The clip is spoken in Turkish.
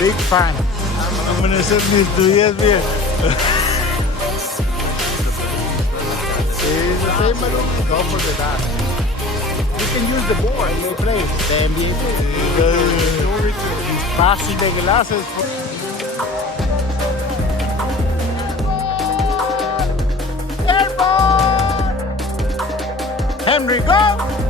Big fan. Amanecer mis estudias bien. It's the same balloon golfers with that. You can use the board and they play the NBA. Fácil de glasses. Henry, go!